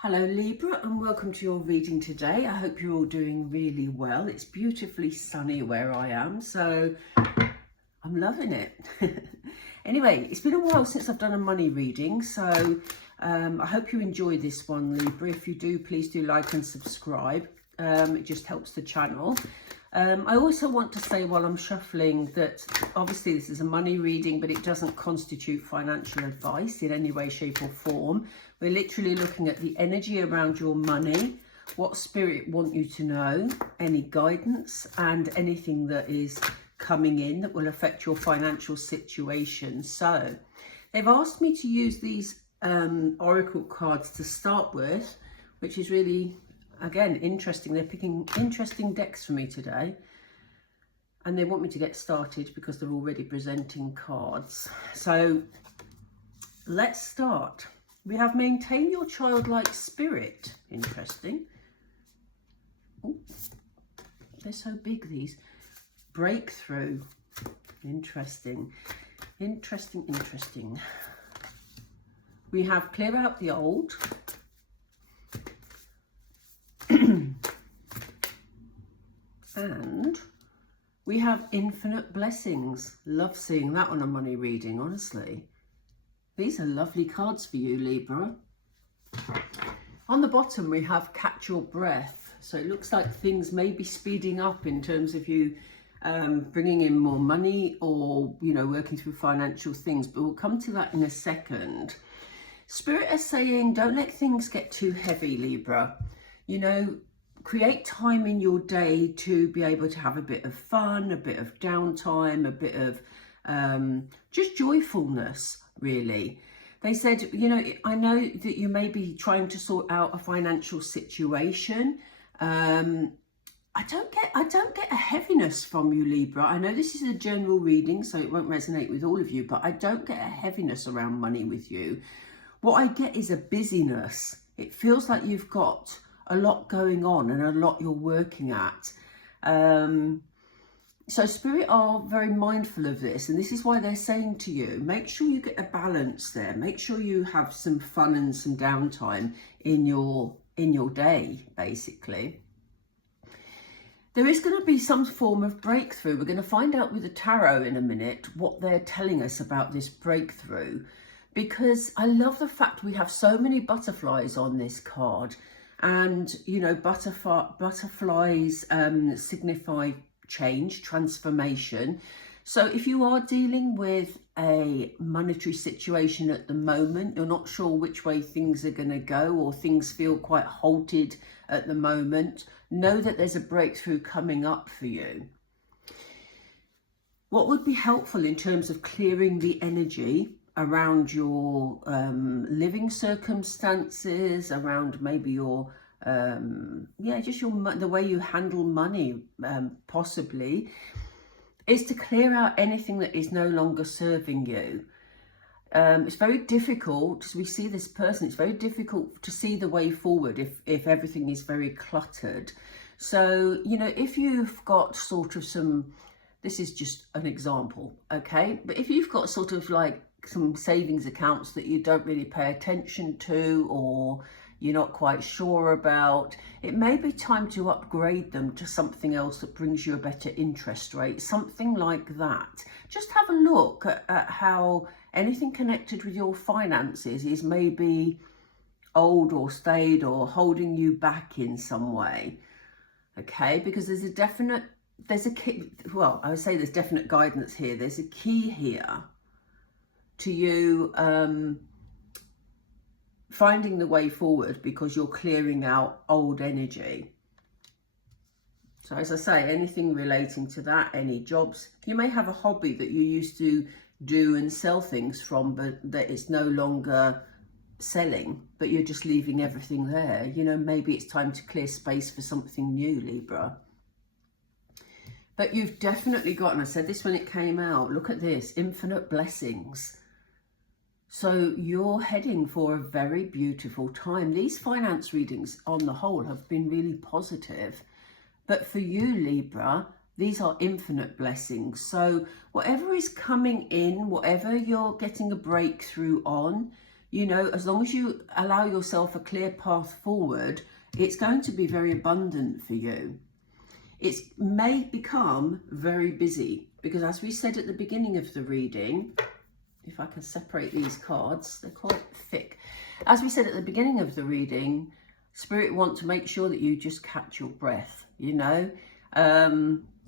Hello Libra, and welcome to your reading today. I hope you're all doing really well. It's beautifully sunny where I am, so I'm loving it. Anyway, it's been a while since I've done a money reading, so I hope you enjoy this one, Libra. If you do, please do like and subscribe. It just helps the channel. I also want to say while I'm shuffling that obviously this is a money reading, but it doesn't constitute financial advice in any way, shape or form. We're literally looking at the energy around your money, what spirit want you to know, any guidance and anything that is coming in that will affect your financial situation. So they've asked me to use these oracle cards to start with, which is really, again, interesting. They're picking interesting decks for me today, and they want me to get started because they're already presenting cards. So let's start. We have maintain your childlike spirit. Interesting. Ooh, they're so big, these. Breakthrough. Interesting. Interesting. We have clear out the old. And we have infinite blessings. Love seeing that on a money reading, honestly. These are lovely cards for you, Libra. On the bottom, we have catch your breath. So it looks like things may be speeding up in terms of you bringing in more money or, you know, working through financial things. But we'll come to that in a second. Spirit is saying, don't let things get too heavy, Libra. You know, create time in your day to be able to have a bit of fun, a bit of downtime, a bit of just joyfulness, really. They said, you know, I know that you may be trying to sort out a financial situation. I don't get a heaviness from you, Libra. I know this is a general reading, so it won't resonate with all of you, but I don't get a heaviness around money with you. What I get is a busyness. It feels like you've got a lot going on and a lot you're working at. So Spirit are very mindful of this, and this is why they're saying to you, make sure you get a balance there. Make sure you have some fun and some downtime in your day, basically. There is going to be some form of breakthrough. We're going to find out with the tarot in a minute what they're telling us about this breakthrough, because I love the fact we have so many butterflies on this card. And, you know, butterflies signify change, transformation. So if you are dealing with a monetary situation at the moment, you're not sure which way things are going to go, or things feel quite halted at the moment, know that there's a breakthrough coming up for you. What would be helpful in terms of clearing the energy around your living circumstances, around maybe your the way you handle money, possibly, is to clear out anything that is no longer serving you. It's very difficult, as we see this person, it's very difficult to see the way forward if everything is very cluttered. So, you know, if you've got sort of some, this is just an example, okay, but if you've got sort of like some savings accounts that you don't really pay attention to, or you're not quite sure about, it may be time to upgrade them to something else that brings you a better interest rate, something like that. Just have a look at how anything connected with your finances is maybe old or stayed or holding you back in some way, okay? Because there's a key, well, I would say there's definite guidance here. There's a key here to you finding the way forward, because you're clearing out old energy. So as I say, anything relating to that, any jobs, you may have a hobby that you used to do and sell things from, but that it's no longer selling, but you're just leaving everything there. You know, maybe it's time to clear space for something new, Libra. But you've definitely got, and I said this when it came out, look at this, infinite blessings. So you're heading for a very beautiful time. These finance readings on the whole have been really positive. But for you, Libra, these are infinite blessings. So whatever is coming in, whatever you're getting a breakthrough on, you know, as long as you allow yourself a clear path forward, it's going to be very abundant for you. It may become very busy because, as we said at the beginning of the reading, if I can separate these cards, they're quite thick. As we said at the beginning of the reading, Spirit want to make sure that you just catch your breath, you know.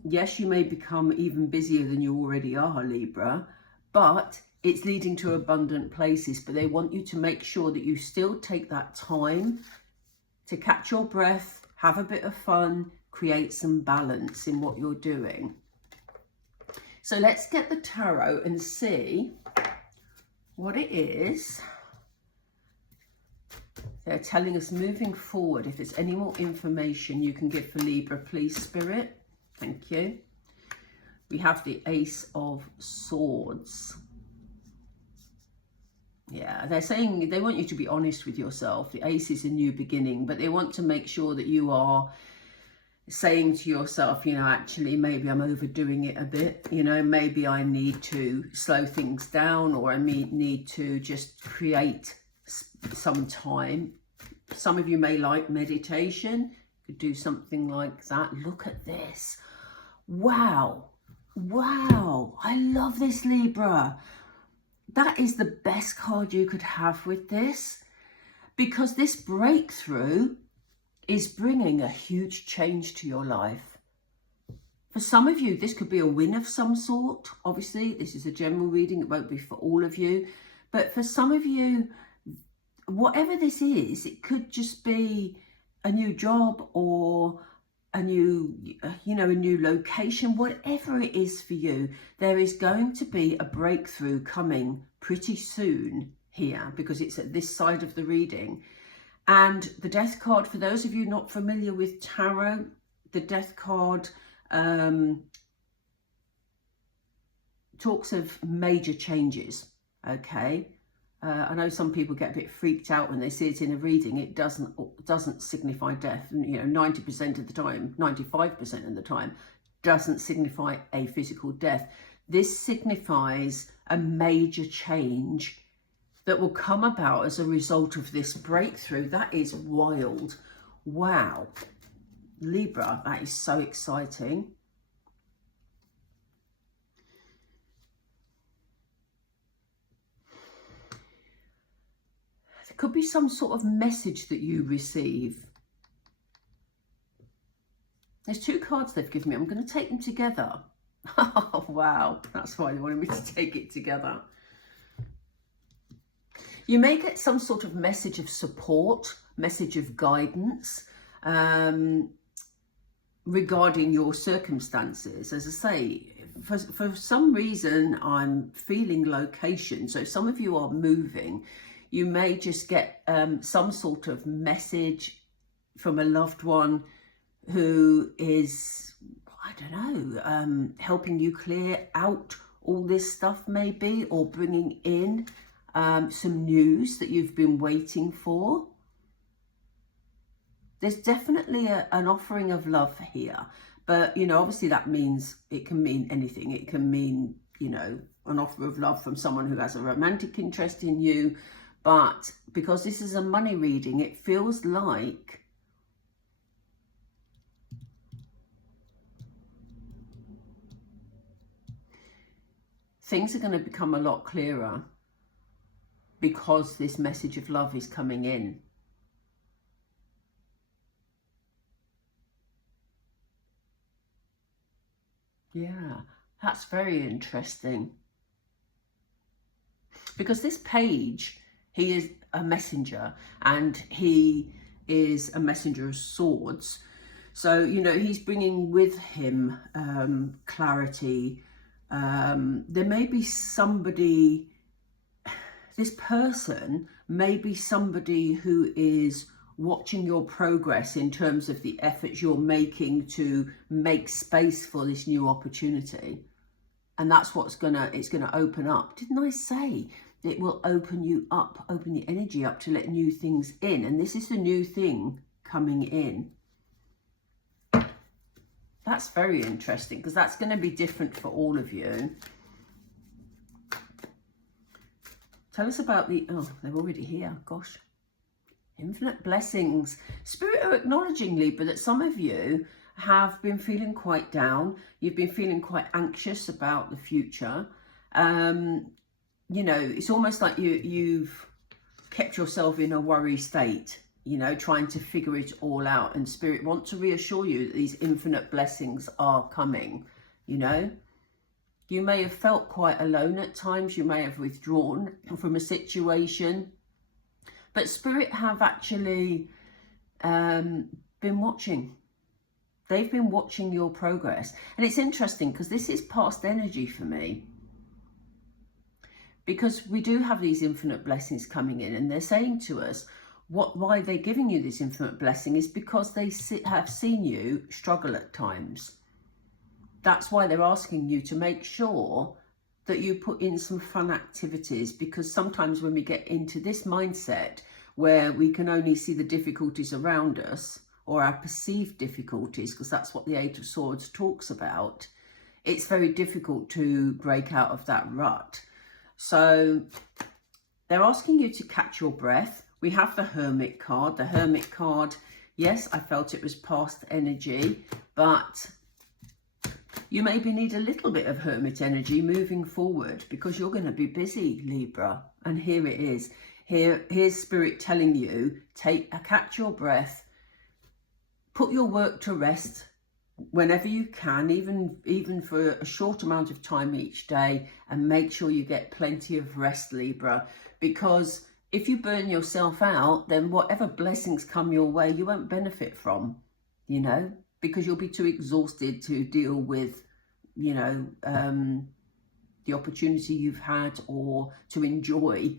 Yes, you may become even busier than you already are, Libra, but it's leading to abundant places. But they want you to make sure that you still take that time to catch your breath, have a bit of fun, create some balance in what you're doing. So let's get the tarot and see what it is they're telling us moving forward. If there's any more information you can give for Libra, please, Spirit. Thank you. We have the Ace of Swords. Yeah, they're saying they want you to be honest with yourself. The Ace is a new beginning, but they want to make sure that you are saying to yourself, you know, actually, maybe I'm overdoing it a bit. You know, maybe I need to slow things down, or I need to just create some time. Some of you may like meditation. You could do something like that. Look at this. Wow. Wow. I love this, Libra. That is the best card you could have with this, because this breakthrough is bringing a huge change to your life. For some of you, this could be a win of some sort. Obviously, this is a general reading. It won't be for all of you. But for some of you, whatever this is, it could just be a new job or a new, you know, a new location. Whatever it is for you, there is going to be a breakthrough coming pretty soon here, because it's at this side of the reading. And the Death card, for those of you not familiar with tarot, the Death card talks of major changes, okay? I know some people get a bit freaked out when they see it in a reading. It doesn't signify death. You know, 90% of the time, 95% of the time, doesn't signify a physical death. This signifies a major change that will come about as a result of this breakthrough. That is wild. Wow. Libra, that is so exciting. There could be some sort of message that you receive. There's two cards they've given me. I'm going to take them together. Oh, wow. That's why they wanted me to take it together. You may get some sort of message of support, message of guidance regarding your circumstances. As I say, for some reason, I'm feeling location. So some of you are moving. You may just get some sort of message from a loved one who is, I don't know, helping you clear out all this stuff maybe, or bringing in some news that you've been waiting for. There's definitely an offering of love here, but, you know, obviously that means, it can mean anything. It can mean, you know, an offer of love from someone who has a romantic interest in you. But because this is a money reading, it feels like things are going to become a lot clearer, because this message of love is coming in. Yeah, that's very interesting. Because this page, he is a messenger, and he is a messenger of swords. So, you know, he's bringing with him clarity. There may be somebody, this person may be somebody who is watching your progress in terms of the efforts you're making to make space for this new opportunity. And that's what's it's gonna open up. Didn't I say it will open you up, open the energy up to let new things in? And this is the new thing coming in. That's very interesting, because that's going to be different for all of you. Tell us about the, oh, they're already here, gosh. Infinite blessings. Spirit are acknowledging, Libra, that some of you have been feeling quite down. You've been feeling quite anxious about the future. You know, it's almost like you've kept yourself in a worry state, you know, trying to figure it all out. And Spirit want to reassure you that these infinite blessings are coming, you know. You may have felt quite alone at times. You may have withdrawn from a situation. But Spirit have actually been watching. They've been watching your progress. And it's interesting because this is past energy for me. Because we do have these infinite blessings coming in, and they're saying to us, why they're giving you this infinite blessing is because they have seen you struggle at times. That's why they're asking you to make sure that you put in some fun activities, because sometimes when we get into this mindset where we can only see the difficulties around us, or our perceived difficulties, because that's what the Eight of Swords talks about, it's very difficult to break out of that rut. So they're asking you to catch your breath. We have the Hermit card. The Hermit card, yes, I felt it was past energy, but you maybe need a little bit of Hermit energy moving forward, because you're going to be busy, Libra. And here it is. Here's Spirit telling you, catch your breath, put your work to rest whenever you can, even for a short amount of time each day, and make sure you get plenty of rest, Libra, because if you burn yourself out, then whatever blessings come your way, you won't benefit from, you know, because you'll be too exhausted to deal with, you know, the opportunity you've had, or to enjoy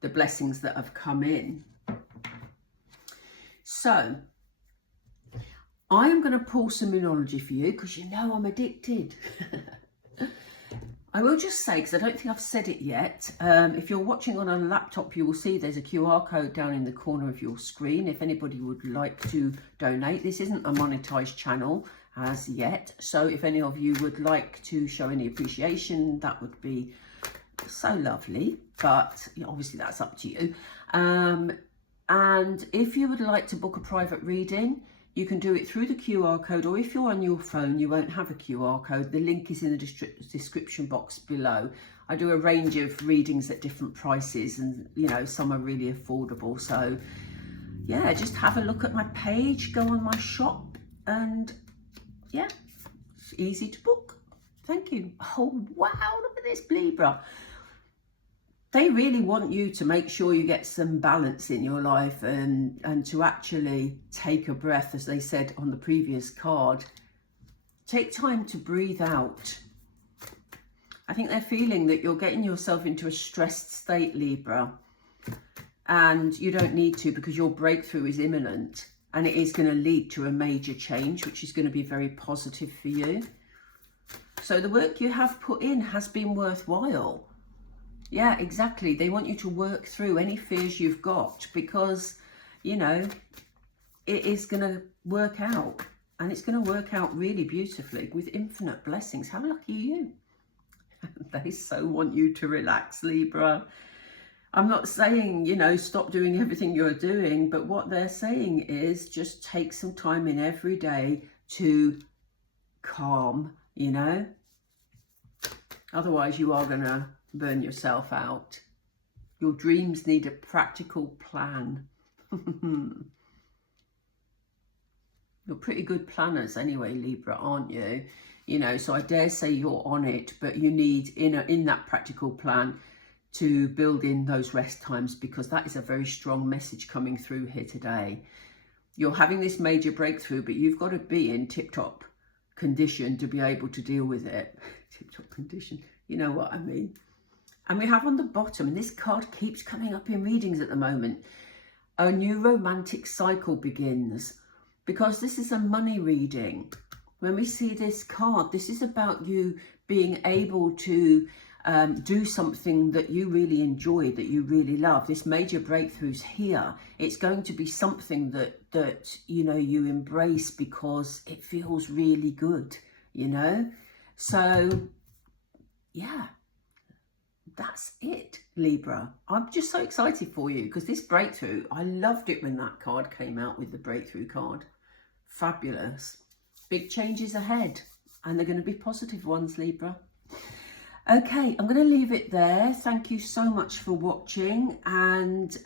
the blessings that have come in. So I am going to pull some Moonology for you, because you know I'm addicted. I will just say, because I don't think I've said it yet, if you're watching on a laptop, you will see there's a QR code down in the corner of your screen if anybody would like to donate. This isn't a monetized channel as yet, so if any of you would like to show any appreciation, that would be so lovely, but obviously that's up to you. And if you would like to book a private reading, you can do it through the QR code, or if you're on your phone, you won't have a QR code. The link is in the description box below. I do a range of readings at different prices, and, you know, some are really affordable. So, yeah, just have a look at my page, go on my shop, and, yeah, it's easy to book. Thank you. Oh, wow, look at this, Libra. They really want you to make sure you get some balance in your life, and to actually take a breath, as they said on the previous card. Take time to breathe out. I think they're feeling that you're getting yourself into a stressed state, Libra, and you don't need to, because your breakthrough is imminent, and it is going to lead to a major change, which is going to be very positive for you. So the work you have put in has been worthwhile. Yeah, exactly. They want you to work through any fears you've got, because, you know, it is going to work out, and it's going to work out really beautifully with infinite blessings. How lucky are you? They so want you to relax, Libra. I'm not saying, you know, stop doing everything you're doing, but what they're saying is just take some time in every day to calm, you know. Otherwise, you are going to burn yourself out. Your dreams need a practical plan. You're pretty good planners anyway, Libra, aren't you? You know, so I dare say you're on it, but you need, in that practical plan, to build in those rest times, because that is a very strong message coming through here today. You're having this major breakthrough, but you've got to be in tip-top condition to be able to deal with it. Tip-top condition, you know what I mean. And we have on the bottom, and this card keeps coming up in readings at the moment, a new romantic cycle begins, because this is a money reading. When we see this card, this is about you being able to do something that you really enjoy, that you really love. This major breakthrough's here. It's going to be something that you know, you embrace because it feels really good, you know. So, yeah. that's it, Libra. I'm just so excited for you because this breakthrough, I loved it when that card came out with the breakthrough card. Fabulous. Big changes ahead, and they're going to be positive ones, Libra. Okay, I'm going to leave it there. Thank you so much for watching, and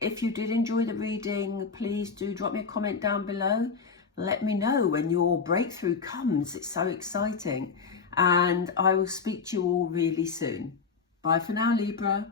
if you did enjoy the reading, please do drop me a comment down below. Let me know when your breakthrough comes. It's so exciting. And I will speak to you all really soon. Bye for now, Libra.